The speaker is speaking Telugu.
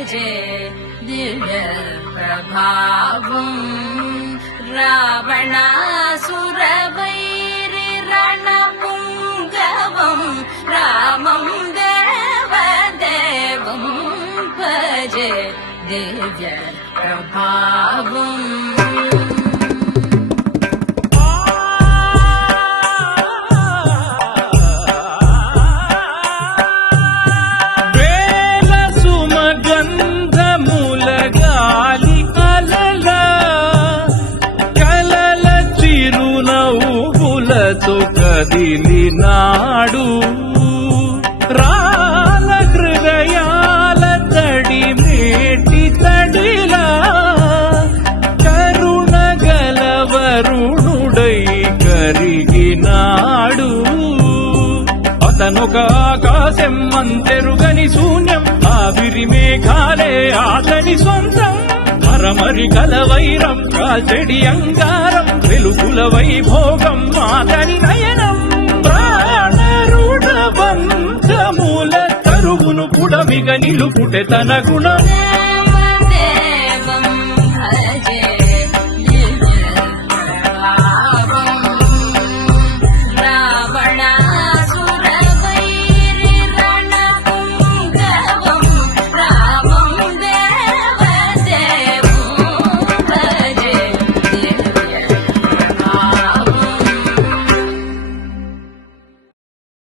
భజే దివ్య ప్రభావం రావణాసుర వైరి రణపుంగవం రామం దేవదేవం భజే దివ్య ప్రభావం కదిలినాడు రాల హృదయాల తడి మేటి తడిలా కరుణ గలవరుణుడై కరిగినాడు అతనొక ఆకాశం అంతెరుగని శూన్యం ఆవిరి మేఘాలే అతని సొంతం మరమరి కల వైరం కాల్చెడి అంగారం వెలుగుల వైభోగం అతని నయనం ప్రాణరుణ బంధముల తరుగును పుడమిగ నిలుపుటె తన గుణం